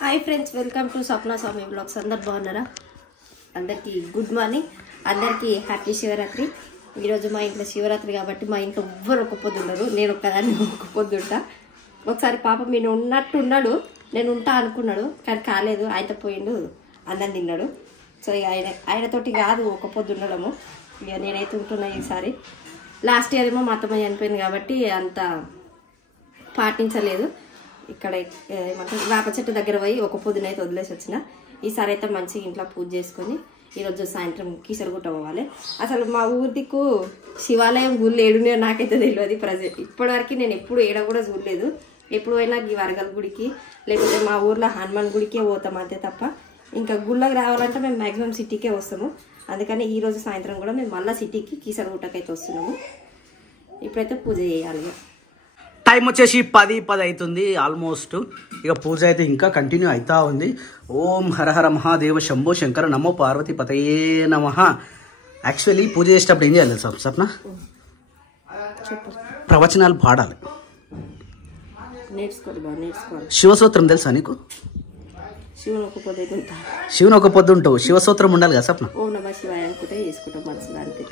High friends welcome to Swapna Swami blogs अंदर बागुन्नारा अंदरिकी गुड मार्निंग अंदरिकी हैप्पी शिवरात्रि మా ఇంట్లో శివరాత్రి కాబట్టి మా ఇంట్లో ఎవ్వరు ఒక్క పొద్దు ఉండరు నేను ఒక్కదాన్ని ఒక్క పొద్దు ఉంటా ఒకసారి పాపం నేను ఉన్నట్టున్నాడు నేను ఉంటా అనుకున్నాడు కానీ కాలేదు ఆయన పోయిండు అన్నం తిన్నాడు సో ఆయనతోటి కాదు ఒక్క పొద్దు ఉండడము ఇక నేనైతే ఉంటున్నా ఈసారి లాస్ట్ ఇయర్ ఏమో మా అత్తమ్మ చనిపోయింది కాబట్టి అంత పాటించలేదు ఇక్కడ ఏమంటారు వేప చెట్టు దగ్గర పోయి ఒక పొద్దునైతే వదిలేసి వచ్చిన ఈసారి అయితే మంచిగా ఇంట్లో పూజ చేసుకొని ఈరోజు సాయంత్రం కీసరగుట్ట పోవాలి అసలు మా ఊరికు శివాలయం గుళ్ళు ఏడునే నాకైతే తెలియదు ప్రజెంట్ ఇప్పటివరకు నేను ఎప్పుడు ఏడ కూడా చూడలేదు ఎప్పుడు అయినా ఈ వరగల గుడికి లేకపోతే మా ఊర్లో హనుమాన్ గుడికే పోతాం అంతే తప్ప ఇంకా గుళ్ళకి రావాలంటే మేము మ్యాక్సిమం సిటీకే వస్తాము అందుకని ఈరోజు సాయంత్రం కూడా మేము మళ్ళీ సిటీకి కీసరగుట్టకైతే వస్తున్నాము ఇప్పుడైతే పూజ చేయాలి టైం వచ్చేసి 10:10 అవుతుంది ఆల్మోస్ట్ ఇక పూజ అయితే ఇంకా కంటిన్యూ అవుతా ఉంది ఓం హర హర మహాదేవ శంభో శంకర నమో పార్వతి పతయే నమః యాక్చువల్లీ పూజ చేసేటప్పుడు ఏం చేయాలి సార్ సప్న ప్రవచనాలు పాడాలి శివసూత్రం తెలుసా నీకు శివుని ఒక పొద్దు ఉంటావు శివసూత్రం ఉండాలి కదా సప్న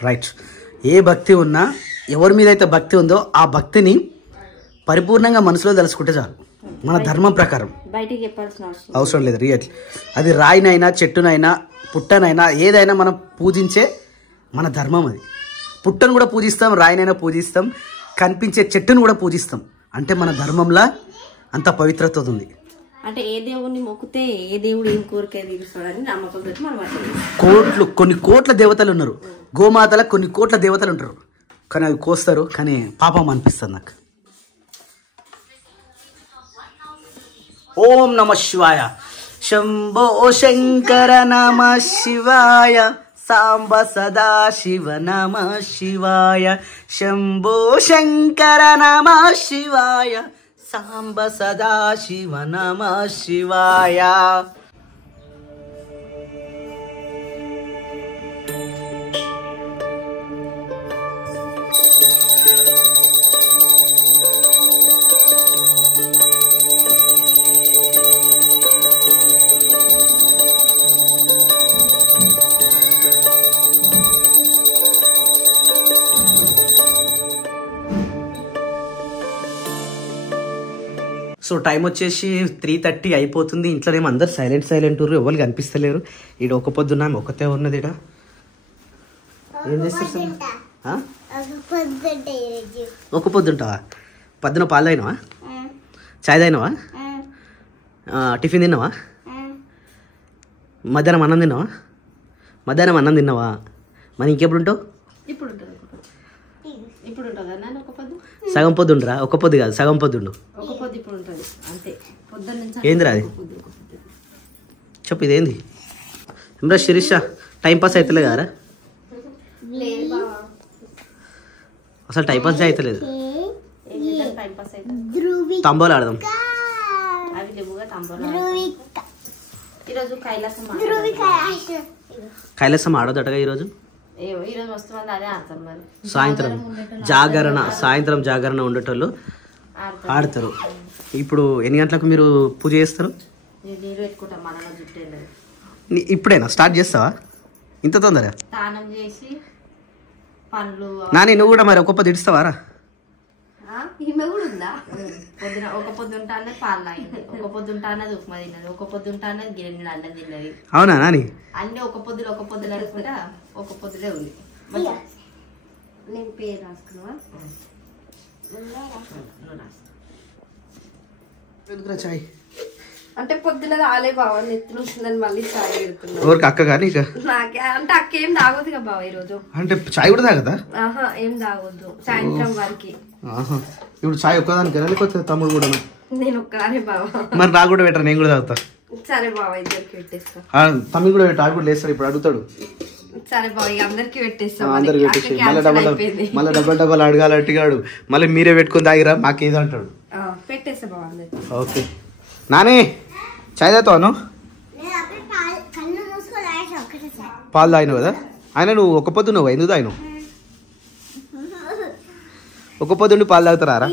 రైట్ ఏ భక్తి ఉన్నా ఎవరి మీద అయితే భక్తి ఉందో ఆ భక్తిని పరిపూర్ణంగా మనసులో తెలుసుకుంటే చాలు మన ధర్మం ప్రకారం బయటికి చెప్పాల్సిన అవసరం లేదు రియల్ అది రాయినైనా చెట్టునైనా పుట్టనైనా ఏదైనా మనం పూజించే మన ధర్మం అది పుట్టను కూడా పూజిస్తాం రాయినైనా పూజిస్తాం కనిపించే చెట్టును కూడా పూజిస్తాం అంటే మన ధర్మంలా అంత పవిత్రత ఉంది అంటే ఏ దేవుడిని మొక్కితే ఏ దేవుడు ఏం కోరిక తీరుస్తాడని నమ్మకంతో మనం కొన్ని కోట్ల దేవతలు ఉన్నారు గోమాతల కొన్ని కోట్ల దేవతలు ఉంటారు కానీ అవి కోస్తారు కానీ పాపం అనిపిస్తుంది నాకు ఓం నమ శివాయ శంభో శంకర నమ శివాయ సాంబ సదా శివ నమ శివాయ శంభో శంకర నమ శివాయ సాంబ సదా శివ నమ శివాయ సో టైం వచ్చేసి 3:30 అయిపోతుంది ఇంట్లోనేమో అందరు సైలెంట్ ఎవరు కనిపిస్తలేరు ఈడ ఒక పొద్దున్న ఒకతే ఉన్నది ఈడ ఏం చేస్తారు ఒక పొద్దుంటావా పొద్దున పాలు తాగినావా చాయ్ తాగినావా టిఫిన్ తిన్నావా మధ్యాహ్నం అన్నం తిన్నావా మరి ఇంకెప్పుడు ఉంటావు సగం పొద్దుండరా ఒక పొద్దు కాదు సగం పొద్దుండు ఏందిరా అది చెప్పు ఇదేంది ఏమరా శిరీష టైంపాస్ అవుతలే కదరా అసలు టైంపాస్ అవుతలేదు తంబోలు ఆడదాం కైలాసం ఆడదటగా ఈరోజు సాయంత్రం జాగరణ ఉండేటోళ్ళు ఆడతారు ఇప్పుడు ఎన్ని గంటలకు మీరు పూజ చేస్తారు ఇప్పుడేనా స్టార్ట్ చేస్తావా ఇంత తొందరగా నాని నువ్వు కూడా మరి ఒక్కొక్క తిడుస్తావారా ఒక పొద్దుంటా పాలు తాగింది ఒక పొద్దుంటా ఉప్మా తిన్నది ఒక పొద్దుంటా గిన్నెలు అన్నం తిన్నది అవునా నాని అన్ని ఒక పొద్దులు అనుకుంటా ఒక పొద్దులే ఉంది నేను పేరు రాసుకున్నావా చాయ్ అంటే పొద్దున రాలే బావ నెత్తులు వస్తుందని మళ్ళీ చాయ్ పెడుతున్నా ఎవరికి అక్క కానీ నాకే అంటే అక్క ఏం తాగొద్దు కదా బావ ఈరోజు అంటే చాయ్ కూడా తాగదా ఏం తాగొద్దు సాయంత్రం వరకు ఇప్పుడు చాయ్ ఒక్కదానికి లేకపోతే తమ్ముడు కూడా నేను ఒక్కదానే బావ మరి నాకు కూడా పెట్టరా నేను కూడా తాగుతా సరే బావ ఇద్దరికి పెట్టేస్తా తమ్ముడు కూడా పెట్టా కూడా లేస్తాడు ఇప్పుడు అడుగుతాడు సరే బావ అందరికి పెట్టేస్తా అందరికి పెట్టేసి మళ్ళీ డబ్బల్ అడగాలి అట్టిగాడు మళ్ళీ మీరే పెట్టుకుని తాగిరా మాకేదో అంటాడు పెట్టేస్తా బావ అందరికి ఓకే నాని చాయ్ తాగుతాను పాలు తాగినావు కదా ఆయన నువ్వు ఒక పొద్దు నువ్వు ఎందుకు తాగినావు ఒక పొద్దుండి పాలు తాగుతారా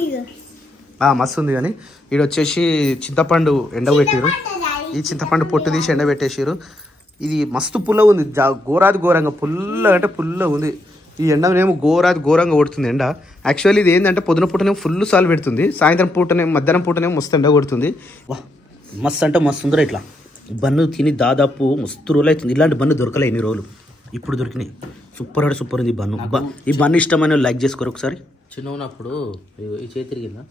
మస్తు ఉంది కానీ ఈడ వచ్చేసి చింతపండు ఎండబెట్టారు ఈ చింతపండు పొట్టు తీసి ఎండబెట్టేసారు. ఇది మస్తు పుల్ల ఉంది, ఘోరాది ఘోరంగా పుల్ల అంటే పుల్ల ఉంది. ఈ ఎండనేమో ఘోరంగా కొడుతుంది ఎండ. యాక్చువల్లీ ఇది ఏంటంటే పొద్దున పూటనేమో ఫుల్ సాల్ పెడుతుంది, సాయంత్రం పూటనేమో మధ్యాహ్నం పూటనేమో మస్తు ఎండ కొడుతుంది. వా మస్తు అంటే మస్తు ఉందిరా. ఇట్లా బన్ను తిని దాదాపు మస్తు రోజులు అవుతుంది. ఇలాంటి బన్ను దొరకలే ఎన్ని రోజులు, ఇప్పుడు దొరికినాయి. సూపర్ అంటే సూపర్ ఉంది ఈ బన్ను. ఈ బన్ను ఇష్టమైన లైక్ చేసుకోరు ఒకసారి. చిన్న ఉన్నప్పుడు ఈ చేతి తిరిగిందా,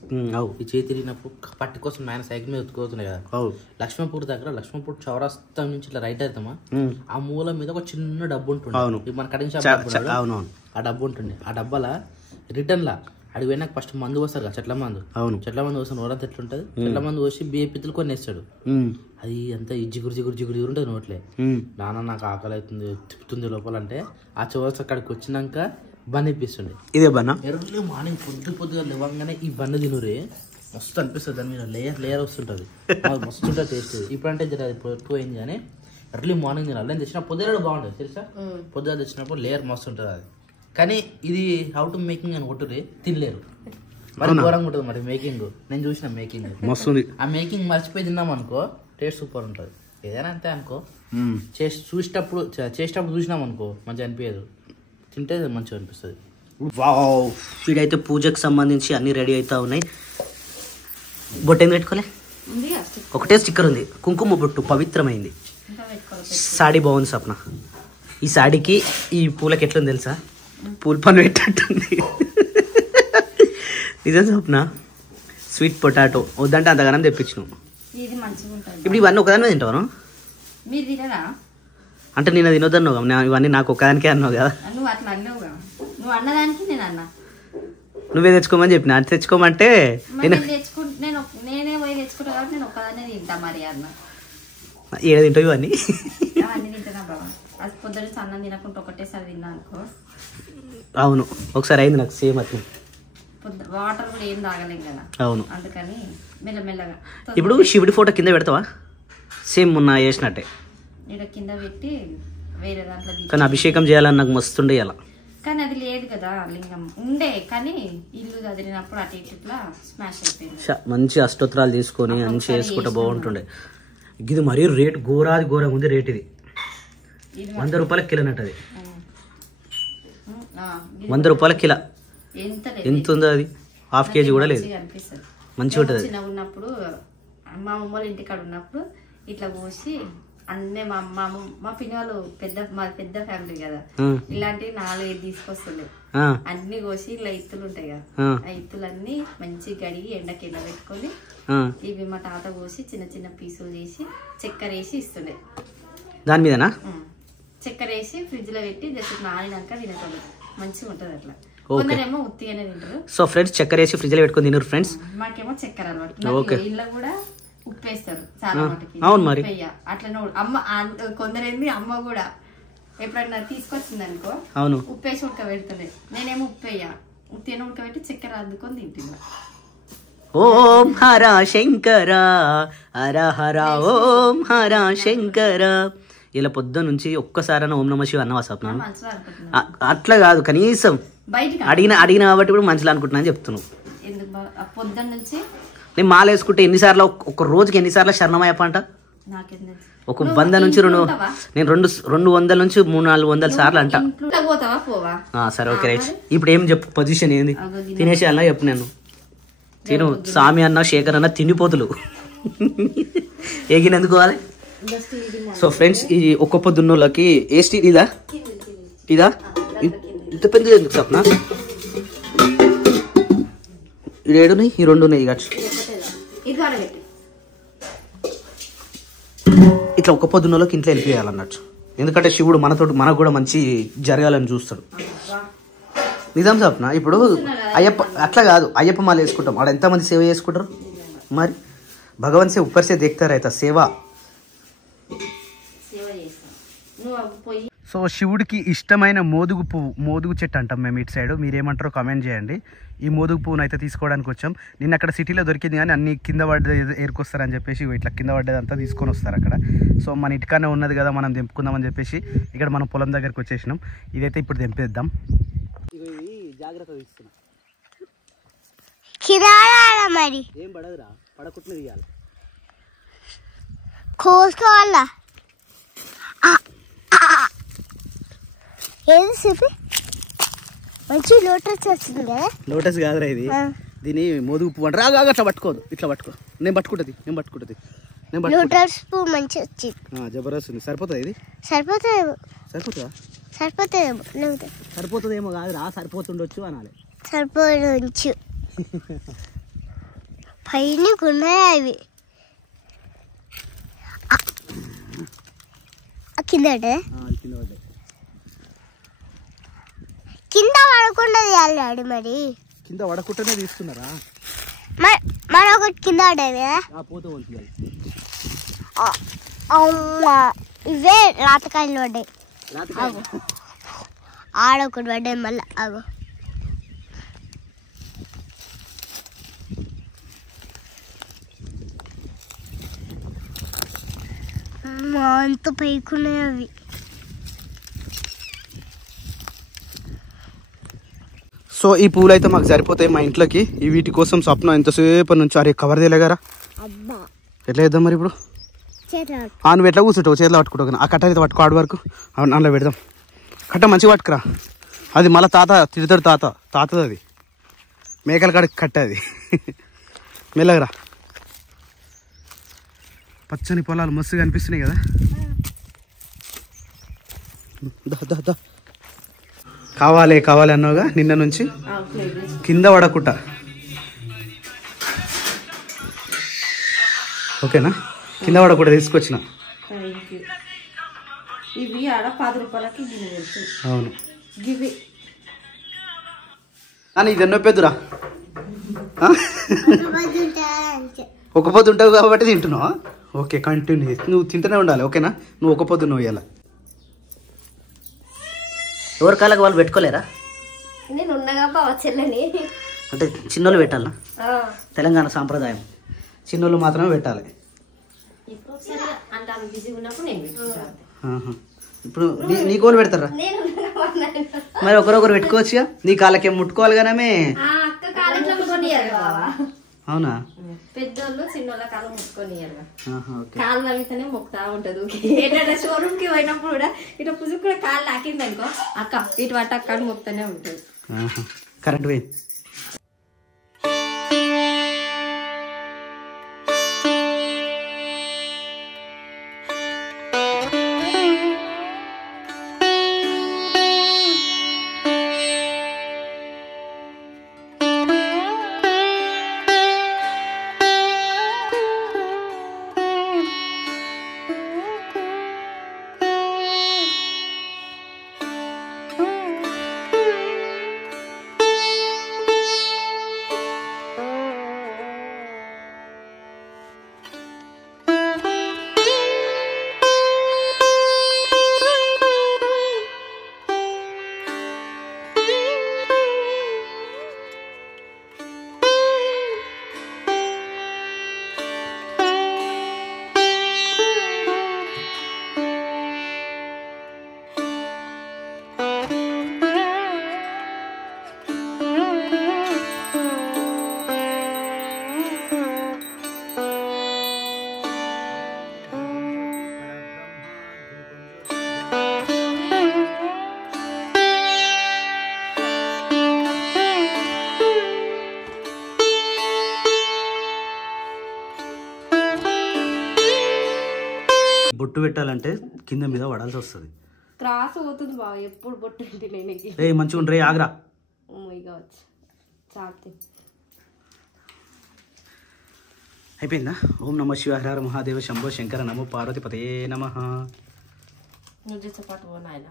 ఈ చేతి తిరిగినప్పుడు పట్టి కోసం ఆయన సైకిల్ మీద ఉతుకుతున్నాయి కదా. లక్ష్మణపూర్ దగ్గర లక్ష్మణపూర్ చౌరస్తా నుంచి ఇట్లా రైట్ అవుతామా, ఆ మూల మీద ఒక చిన్న డబ్బు ఉంటుంది, మన కటింగ్ షాప్ ఆ డబ్బు ఉంటుంది. ఆ డబ్బాల రిటర్న్ లా అడిగి పోయినాక ఫస్ట్ మందు పోస్తారు కదా, చెట్ల మందు. చెట్ల మందు పోసిన నోరంతా ఎట్లుంటది, చెట్ల మందు పోసి బియ్య పిత్తులు కొన్ని వేస్తాడు. అది అంతా జిగురు ఉంటుంది నోట్లే. నాన్న నాకు ఆకలి అవుతుంది తిప్పుతుంది లోపల అంటే ఆ చౌరస్తా అక్కడికి వచ్చినాక బన్ ఇప్పిస్తుండే. ఇదే బన్న ఎర్లీ మార్నింగ్ పొద్దుగా లేవగానే ఈ బన్ను తినురే మస్తు అనిపిస్తుంది. దాని మీద లేయర్ వస్తుంటుంది, మస్తు ఉంటుంది టేస్ట్. ఇప్పుడంటే అది పోయింది కానీ ఎర్లీ మార్నింగ్ తినాలి. నేను తెచ్చిన పొద్దున బాగుంటుంది తెలుసా, పొద్దున తెచ్చినప్పుడు లేయర్ మస్తు ఉంటుంది అది. కానీ ఇది హౌ టు మేకింగ్ అని కొట్టురే తినలేరు, మరి ఘోరంగా ఉంటుంది మరి మేకింగ్. నేను చూసిన మేకింగ్ మస్తు. ఆ మేకింగ్ మర్చిపోయి తిన్నాం అనుకో టేస్ట్ సూపర్ ఉంటుంది. ఏదైనా అంతే అనుకో, చేసేటప్పుడు చూసినాం అనుకో మంచిగా అనిపించదు, తింటే మంచిగా అనిపిస్తుంది. వావ్, వీడైతే పూజకు సంబంధించి అన్ని రెడీ అవుతా ఉన్నాయి. బొట్టేం పెట్టుకోలే, ఒకటే స్టిక్కర్ ఉంది, కుంకుమ బొట్టు పవిత్రమైంది. సాడీ బాగుంది స్వప్న. ఈ సాడీకి ఈ పూలకి ఎట్లుంది తెలుసా, పూల పని పెట్టట్టుంది. నిజం స్వప్న. స్వీట్ పొటాటో వద్దంటే అంతగానం తెప్పించినావు. ఇప్పుడు ఇవన్నీ ఒకదాని తింటావు అంటే నేను తినొద్దన్నావు, ఇవన్నీ నాకు ఒక్కదానికే అన్నావు కదా. నువ్వే తెచ్చుకోమని చెప్పిన, అది తెచ్చుకోమంటే ఏడ తింటావు ఇవన్నీ. అవును ఒకసారి అయింది నాకు సేమ్ అట్లా. వాటర్ కూడా ఏం తాగలేం కదా, అవును. అందుకని మెల్లమెల్లగా. ఇప్పుడు శివుడి ఫోటో కింద పెడతావా సేమ్ మొన్న వేసినట్టే కింద పెట్టి వేరే దాంట్లో, కానీ అభిషేకం చేయాలని నాకు మస్తుండే అలా. కానీ అది లేదు కదా లింగం ఉండే, కానీ ఇల్లు చదివినప్పుడు అటు ఇట్లా స్మాష్ అయిపోయింది. మంచి అష్టోత్తరాలు తీసుకొని మంచి చేసుకుంటే బాగుంటుండే. ఇది మరీ రేట్ ఘోరంగా ఉంది రేట్. ఇది 100 రూపాయల కిలో నట్టు. అది 100 రూపాయల కిలో. ఎంత ఉందో అది, ½ కేజీ కూడా లేదు. మంచిగా ఉంటుంది. చిన్నగా ఉన్నప్పుడు మా అమ్మ ఇంటికాడ ఉన్నప్పుడు ఇట్లా పోసి అన్నీ మా పిన్ని వాళ్ళు పెద్ద ఫ్యామిలీ కదా, ఇలాంటివి 4-5 తీసుకొస్తుండే. అన్ని కోసి ఇట్లా ఇత్తులు ఉంటాయి కదా, ఆ ఇత్తులన్నీ మంచి గడిగి ఎండకి పెట్టుకొని ఇవి మా తాత కోసి చిన్న చిన్న పీసులు చేసి చక్కెర వేసి ఇస్తుండే. దాని మీదనా చక్కెర వేసి ఫ్రిడ్జ్ లో పెట్టి జస్ట్ నానినాక తినకూడదు, మంచిగా ఉంటది అట్లా. కొందరేమో ఉత్తిగానే తింటారు. సో ఫ్రెండ్స్ చక్కెర వేసి ఫ్రిడ్జ్ లో పెట్టుకొని తినరు ఫ్రెండ్స్. మాకేమో చక్కెర అలవాటు, ఇళ్ళ కూడా ఉప్పేస్తారు చాలా మటుకి. అవును మరి అట్లనే అమ్మ కొందరేంది అమ్మ కూడా ఎప్పుడైనా తీసుకొచ్చింది అనుకో అవును ఉప్పేసి ఉడకబెడుతుండే, నేనేమో ఉప్పేయ ఉత్తిగానే ఉడకబెట్టి చక్కెర అద్దుకొని తింటున్నా. ఓం హర శంకర హర హర ఓం హర శంకర. ఇలా పొద్దున్న నుంచి ఒక్కసారైనా ఓం నమ శివ అన్నవా స్వప్న? అట్లా కాదు, కనీసం అడిగిన కాబట్టి ఇప్పుడు మంచిగా అనుకుంటున్నా చెప్తున్నావు. పొద్దున్న నుంచి నేను మాల వేసుకుంటే ఎన్నిసార్లు, ఒక రోజుకి ఎన్నిసార్లు శరణమయ్యప్ప అంట? ఒక 100 నుంచి 200, నేను 200 నుంచి 300-400 సార్లు అంట. సరే ఓకే రైట్. ఇప్పుడు ఏం చెప్పు, పొజిషన్ ఏంది? తినేసి అన్నా చెప్పు. నేను తిను స్వామి అన్న శేఖర్ అన్న తిండిపోతులు ఏగినందుకు వాళ్ళే. సో ఫ్రెండ్స్ ఈ ఒక్క పొద్దున్నోళ్ళకి ఏ స్టీల్ ఇదా ఇంత పెద్ద ఎందుకు సప్న? ఈ 7 ఉన్నాయి, ఈ 2 ఉన్నాయి కావచ్చు. ఇట్లా ఒక్క పొద్దున్నోళ్ళకి ఇంట్లో వెళ్ళిపోయాలన్నట్టు, ఎందుకంటే శివుడు మనకు కూడా మంచి జరగాలని చూస్తాడు. నిజం సప్న. ఇప్పుడు అయ్యప్ప అట్లా కాదు, అయ్యప్ప మాల వేసుకుంటాం, ఆడ ఎంతమంది సేవ చేసుకుంటారు మరి. భగవాన్ సే ఉప్పర్ సే దేఖ్తారు అయితే సేవ. సో శివుడికి ఇష్టమైన మోదుగు చెట్టు అంటాం మేము ఇటు సైడ్. మీరేమంటారో కామెంట్ చేయండి. ఈ మోదుగు పువ్వును అయితే తీసుకోవడానికి వచ్చాం. నిన్న అక్కడ సిటీలో దొరికింది కానీ అన్ని కింద పడ్డది ఏరుకొస్తారని చెప్పేసి ఇట్లా కింద పడ్డదంతా తీసుకొని వస్తారు అక్కడ. సో మన ఇంటికానే ఉన్నది కదా మనం తెంపుకుందామని చెప్పేసి ఇక్కడ మనం పొలం దగ్గరికి వచ్చేసినాం. ఇదైతే ఇప్పుడు తెంపేద్దాం. జాగ్రత్త తీస్తున్నా, ఏం పడదురా, పడకుట్నే తీయాలి. కోసుకోవాలా ఏది చెప్పి మంచి లోటస్ వస్తుంది కదా లోటస్ కాదురా ఇది దీని మోదుగు పువ్వు అంటే రాగా అట్లా పట్టుకోదు ఇట్లా పట్టుకో నేను పట్టుకుంటుంది లోటస్ పువ్వు మంచి వచ్చింది జబర్దస్త్ ఉంది సరిపోతుంది ఇది సరిపోతుందేమో సరిపోతుందేమో కాదు రా సరిపోతుండొచ్చు అనాలి సరిపోవచ్చు పైన ఉన్నాయి అవి కింద కింద పడకుండా తీయాలి మరి కింద పడకుండానే తీసుకున్నారా మరి ఒకటి కింద పడేది ఇవే రాతకాయలు పడ్డాయి ఆడొకటి పడ్డాయి మళ్ళీ అగో అంత పైకున్నాయి అవి సో ఈ పూలు అయితే మాకు సరిపోతాయి మా ఇంట్లోకి ఈ వీటి కోసం స్వప్నం ఎంతసేపు నుంచి అరే కవర్ తీయలేగారా ఎట్లా చేద్దాం మరి ఇప్పుడు నువ్వు ఎట్లా కూర్చుంటావు చేతిలో పట్టుకుంటావు ఆ కట్ట అయితే పట్టుకో ఆడి వరకు అందులో పెడదాం కట్ట మంచిగా పట్టుకురా అది మళ్ళీ తిడతాడు తాతది అది మేకల కాడికి కట్ట అది మెల్లగరా పచ్చని పొలాలు మస్తుగా అనిపిస్తున్నాయి కదా కావాలి అన్నావుగా నిన్న నుంచి కింద పడకుట ఓకేనా కింద పడకుండా తీసుకొచ్చిన ఇవి ఆడ 10 రూపాయలకి అవును ఇవి అని ఇది ఎన్నో పెద్దురా ఒక పొద్దు ఉంటావు కాబట్టి తింటున్నావా ఓకే కంటిన్యూ నువ్వు తింటూనే ఉండాలి ఓకేనా నువ్వు ఒక పొద్దు నువ్వు ఇవ్వాలి ఎవరి కాళ్ళకి వాళ్ళు పెట్టుకోలేరా నేను ఉండగా బావ చెల్లని అంటే చిన్నోళ్ళు పెట్టాలనా తెలంగాణ సాంప్రదాయం చిన్నోళ్ళు మాత్రమే పెట్టాలి ఇప్పుడు నీ కోళ్ళు పెడతారా మరి ఒకరొకరు పెట్టుకోవచ్చుగా నీ కాళ్ళకేం ముట్టుకోవాలి కానీ అవునా పెద్దోళ్ళు చిన్నోళ్ళ కాళ్ళు ముట్టుకొని కాళ్ళు తగ్గితేనే మొక్కుతా ఉంటది ఏంటంటే షోరూమ్ కి పోయినప్పుడు కూడా ఇట్లా పుజుకు కూడా కాళ్ళు లాకింది అనుకో అక్క ఇటు పట్ట అక్క మొక్కుతూనే ఉంటుంది కరెంట్ పోయింది బొట్టు పెట్టాలంటే కింద మీద పడాల్సి వస్తుంది త్రాసు పోతుంది బావ ఎప్పుడు బొట్టు ఏంటి నేను రే మంచిగా ఉండ్రే ఆగ్రా కావచ్చు చాటి అయిపోయిందా ఓం నమ శివాయ హర మహాదేవ శంభో శంకర నమో పార్వతిపతే నమః నువ్వు పాటు పో నాయన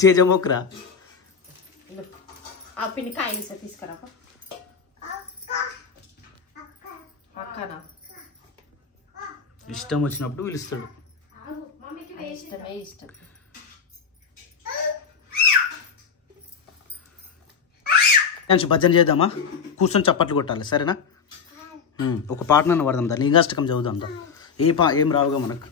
చేజమోక్రా ఆ పిండి కాయలు సార్ తీసుకురా పక్కన ఇష్టం వచ్చినప్పుడు పిలుస్తాడు ఇష్టమే ఇష్టం భజన చేద్దామా కూర్చొని చప్పట్లు కొట్టాలి సరేనా ఒక పాట నన్ను పడదాం దా లింగాష్టకం చదువుదాం దా ఏం రావుగా మనకు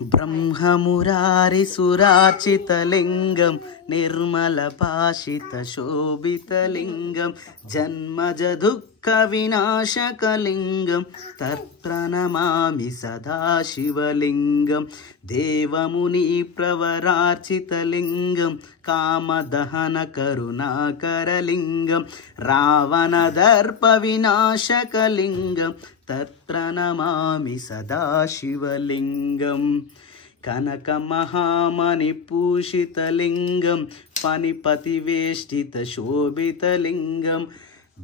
బ్రహ్మమురారి సురాచితలింగం నిర్మల భాషిత శోభితలింగం జన్మజ దుఃఖ వినాశకలింగం తర్ప్రణమామి సదాశివలింగం దేవముని ప్రవరార్చితలింగం కామదహన కరుణాకరలింగం రావణదర్ప వినాశకలింగం తర్ప్రణమామి సదాశివలింగం కనక మహామణిపూషితలింగం ఫణిపతివేష్టిత శోభితలింగం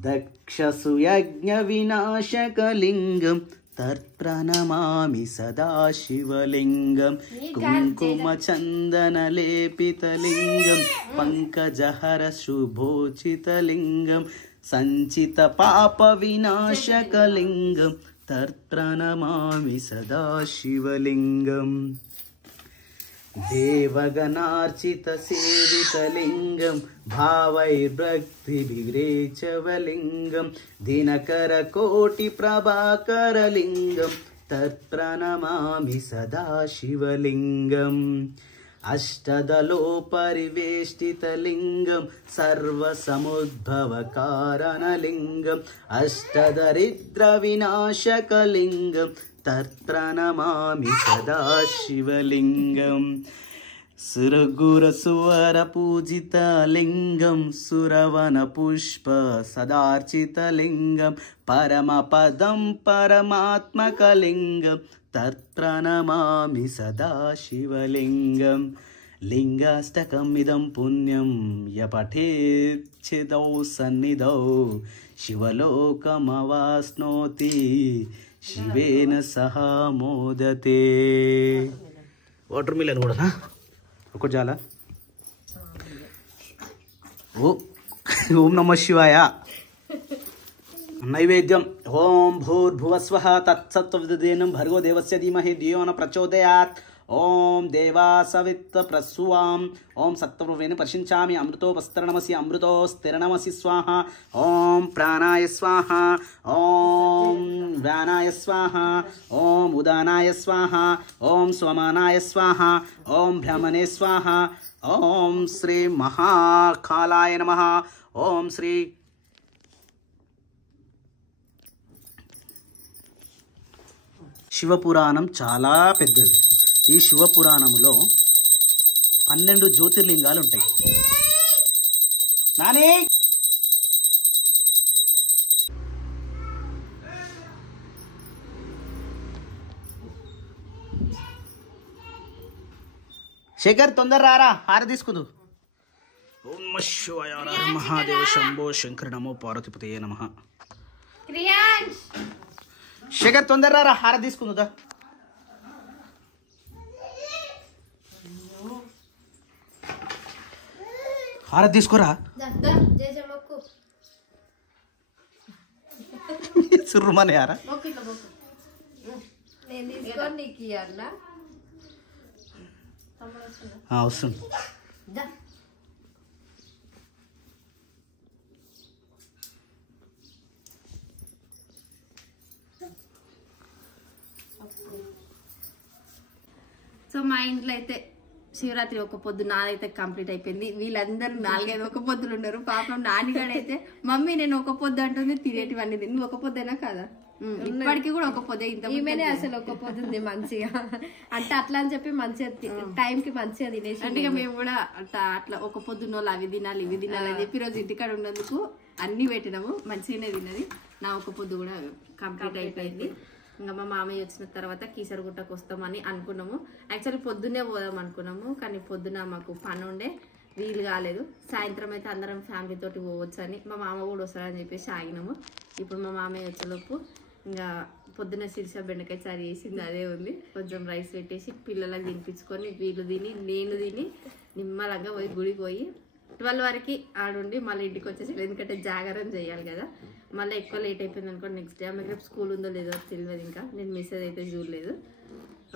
దక్షసుయజ్ఞ వినాశకలింగం తర్ప్రణమామి సదాశివలింగం కుంకుమ చందన లేపితలింగం పంకజహర శుభోచితలింగం సంచిత పాప వినాశకలింగం తర్ప్రణమామి సదాశివలింగం దేవగణార్చిత సేవితలింగం భావైర్భక్తిభిరేచవలింగం దినకర కోటి ప్రభాకరలింగం తర్ప్రణమామి సదాశివలింగం అష్టదలో పరివేష్టితలింగం సర్వసముద్భవకారణలింగం అష్టదరిద్ర వినాశకలింగం తర్ప్రణమామి సదాశివలింగం సురగుర సువర పూజితలింగం సురవన పుష్ప సదార్చితలింగం పరమపదం పరమాత్మకలింగం తర్ప్రణమామి సదాశివలింగం లింగాష్టకమిదం పుణ్యం యపఠేచ్చిదౌ సన్నిధౌ శివలోకమవాస్నోతి శివేన సహా మోదతే. వాటర్ మిలన్ కూడా ఒకటి చాలా. ఓం నమ శివాయ. నైవేద్యం. ఓం భూర్భువస్వః తత్సత్వవిదుర్దేనం భర్గో దేవస్య ధీమహి ధియో న ప్రచోదయాత్. ఓం దేవా సవిత్వ ప్రస్సువాం. ఓం సత్వవేణ పరిశించామి అమృతోపస్తరణమసి అమృతోస్తిరణమసి స్వాహ. ఓం ప్రాణాయ స్వాహ. ఓం వ్యానాయ స్వాహ. ఓం ఉదానాయ స్వాహ. ఓం స్వమానాయ స్వాహ. ఓం బ్రహ్మణే స్వాహ. ఓం శ్రీ మహాకాలాయ నమః. ఓం శ్రీ శివపురాణం చాలా పెద్దది. ఈ శివపురాణంలో 12 జ్యోతిర్లింగాలు ఉంటాయి. నాని శేఖర్ తొందర రారా, హార తీసుకుందు. ఓం నమః శివాయ. మహాదేవ శంభో శంకర నమో పార్వతీపతయే నమః. శేఖర్ తొందర రారా, హార తీసుకుందా. హార తీసుకోరా. సుర్రుమనే హార వస్తుంది. సో మా ఇంట్లో అయితే శివరాత్రి ఒక పొద్దు నాదైతే కంప్లీట్ అయిపోయింది. వీళ్ళందరూ 4-5 ఒక పొద్దులు ఉన్నారు. పాపం నాన్నగాడైతే మమ్మీ నేను ఒక పొద్దు అంటుంది, తినేటివన్నీ నువ్వు ఒక పొద్దునా కదా, ఇప్పటికీ కూడా ఒక పొద్దు. ఇంత ఈమెనే అసలు ఒక పొద్దుంది మంచిగా అంటే అట్లా అని చెప్పి మంచిగా టైంకి మంచిగా తినేసి. అంటే మేము కూడా అట్లా ఒక పొద్దున్నోళ్ళు అవి తినాలి ఇవి తినాలి అని చెప్పి రోజు ఇంటికాడ ఉన్నందుకు అన్ని పెట్టినాము. మంచిగానే తిన్నది. నా ఒక పొద్దు కూడా కంప్లీట్ అయిపోయింది. ఇంకా మా మామయ్య వచ్చిన తర్వాత కీసరగుట్టకు వస్తామని అనుకున్నాము. యాక్చువల్లీ పొద్దున్నే పోదాం అనుకున్నాము, కానీ పొద్దున మాకు పని ఉండే వీలు కాలేదు. సాయంత్రం అయితే అందరం ఫ్యామిలీ తోటి పోవచ్చు అని, మా మామ కూడా వస్తారని చెప్పేసి ఆగినాము. ఇప్పుడు మా మామయ్య వచ్చేలోపు ఇంకా పొద్దున్న శిరీష బెండకాయ చారు చేసింది అదే ఉంది. కొంచెం రైస్ పెట్టేసి పిల్లలకు తినిపించుకొని వీళ్ళు తిని నేను తిని నిమ్మలంగా పోయి గుడికి పోయి 12 వరకు ఆడుండి మళ్ళీ ఇంటికి వచ్చేసి, ఎందుకంటే జాగారం చేయాలి కదా. మళ్ళీ ఎక్కువ లేట్ అయిపోయింది అనుకోండి నెక్స్ట్ డే ఆమె రేపు స్కూల్ ఉందో లేదో తెలియదు. ఇంకా నేను మెసేజ్ అయితే చూడలేదు.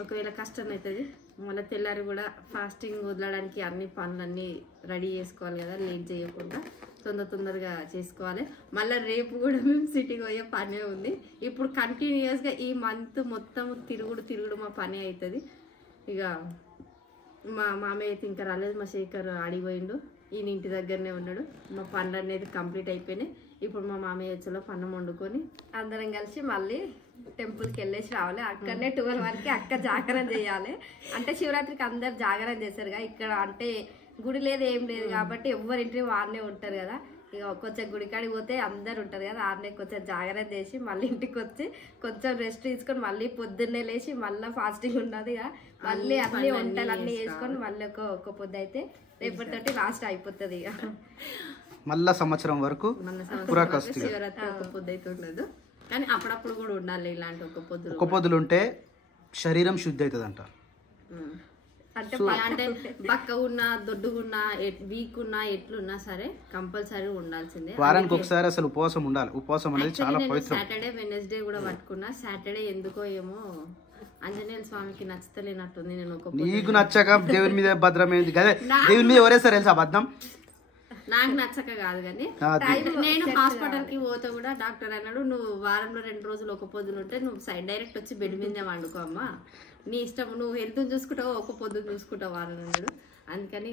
ఒకవేళ కష్టం అవుతుంది. మళ్ళీ తెల్లారి కూడా ఫాస్టింగ్ వదలడానికి అన్ని పనులన్నీ రెడీ చేసుకోవాలి కదా, లేట్ చేయకుండా తొందరగా చేసుకోవాలి. మళ్ళీ రేపు కూడా మేము సిటీకి పోయే పనే ఉంది. ఇప్పుడు కంటిన్యూస్గా ఈ మంత్ మొత్తం తిరుగుడు మా పని అవుతుంది. ఇక మా మామయ్య అయితే ఇంకా రాలేదు. మా శేఖర్ ఆడిపోయిండు, ఈయన ఇంటి దగ్గరనే ఉన్నాడు. మా పనులు అనేది కంప్లీట్ అయిపోయినాయి. ఇప్పుడు మా మామయ్య వచ్చేలో అన్నం వండుకొని అందరం కలిసి మళ్ళీ టెంపుల్కి వెళ్ళేసి రావాలి. అక్కడనే 12 వరకు అక్క జాగరణ చేయాలి. అంటే శివరాత్రికి అందరు జాగరణ చేశారుగా, ఇక్కడ అంటే గుడి లేదు ఏం లేదు కాబట్టి ఎవరింటి వాడనే ఉంటారు కదా. ఇక కొంచెం గుడికాడికి పోతే అందరు ఉంటారు కదా, ఆడనే కొంచెం జాగ్రత్త చేసి మళ్ళీ ఇంటికి వచ్చి కొంచెం రెస్ట్ తీసుకొని మళ్ళీ పొద్దున్నే లేచి మళ్ళీ ఫాస్టింగ్ ఉన్నది ఇక మళ్ళీ అన్ని వంటలు అన్ని వేసుకొని మళ్ళీ ఒక పొద్దు అయితే రేపటితోటి లాస్ట్ అయిపోతుంది ఇక మళ్ళా సంవత్సరం వరకు శివరాత్రి ఒక పొద్దు అయితే ఉండదు, కానీ అప్పుడప్పుడు కూడా ఉండాలి ఇలాంటి ఒక పొద్దులు ఉంటే శరీరం శుద్ధి అవుతుంది అంట. అంటే పక్క ఉన్నా దొడ్డుగున్నా వీక్ ఉన్నా ఎట్లున్నా సరే కంపల్సరీ ఉండాల్సిందే. వారానికి ఒకసారి అసలు ఉపవాసం ఉండాలి. ఉపవాసం అనేది చాలా పవిత్రం. సాటర్డే వెనస్డే కూడా పట్టుకున్నా. సాటర్డే ఎందుకో ఏమో ఆంజనేయ స్వామికి నచ్చలేనట్టుంది. నేను నీకు నచ్చక దేవుని మీద భద్రమైంది కదా, దేవుని మీద ఎవరేస్తారు తెలుసా అబద్ధం. నాకు నచ్చక కాదు కానీ నేను హాస్పిటల్ కి పోతే కూడా డాక్టర్ అన్నాడు, నువ్వు వారంలో 2 రోజులు ఒక పొద్దులు ఉంటే నువ్వు డైరెక్ట్ వచ్చి బెడ్ మీదే వండుకో అమ్మా, నీ ఇష్టం, నువ్వు హెల్త్ చూసుకుంటావు ఒక పొద్దును చూసుకుంటావు వారం అన్నాడు. అందుకని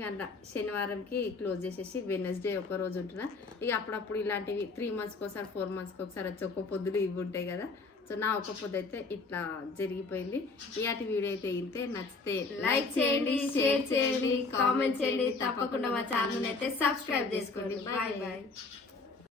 శనివారంకి క్లోజ్ చేసేసి వెనస్డే ఒక రోజు ఉంటున్నా. ఇక అప్పుడప్పుడు ఇలాంటివి 3 మంత్స్కి ఒకసారి 4 మంత్స్కి ఒకసారి వచ్చి ఒక పొద్దులు ఇవి ఉంటాయి కదా. సో నా ఒక పొద్దు అయితే ఇట్లా జరిగిపోయింది. ఇలాంటి వీడియో అయితే ఇంతే. నచ్చితే లైక్ చేయండి, షేర్ చేయండి, కామెంట్ చేయండి. తప్పకుండా మా ఛానల్ అయితే సబ్స్క్రైబ్ చేసుకోండి. Bye bye.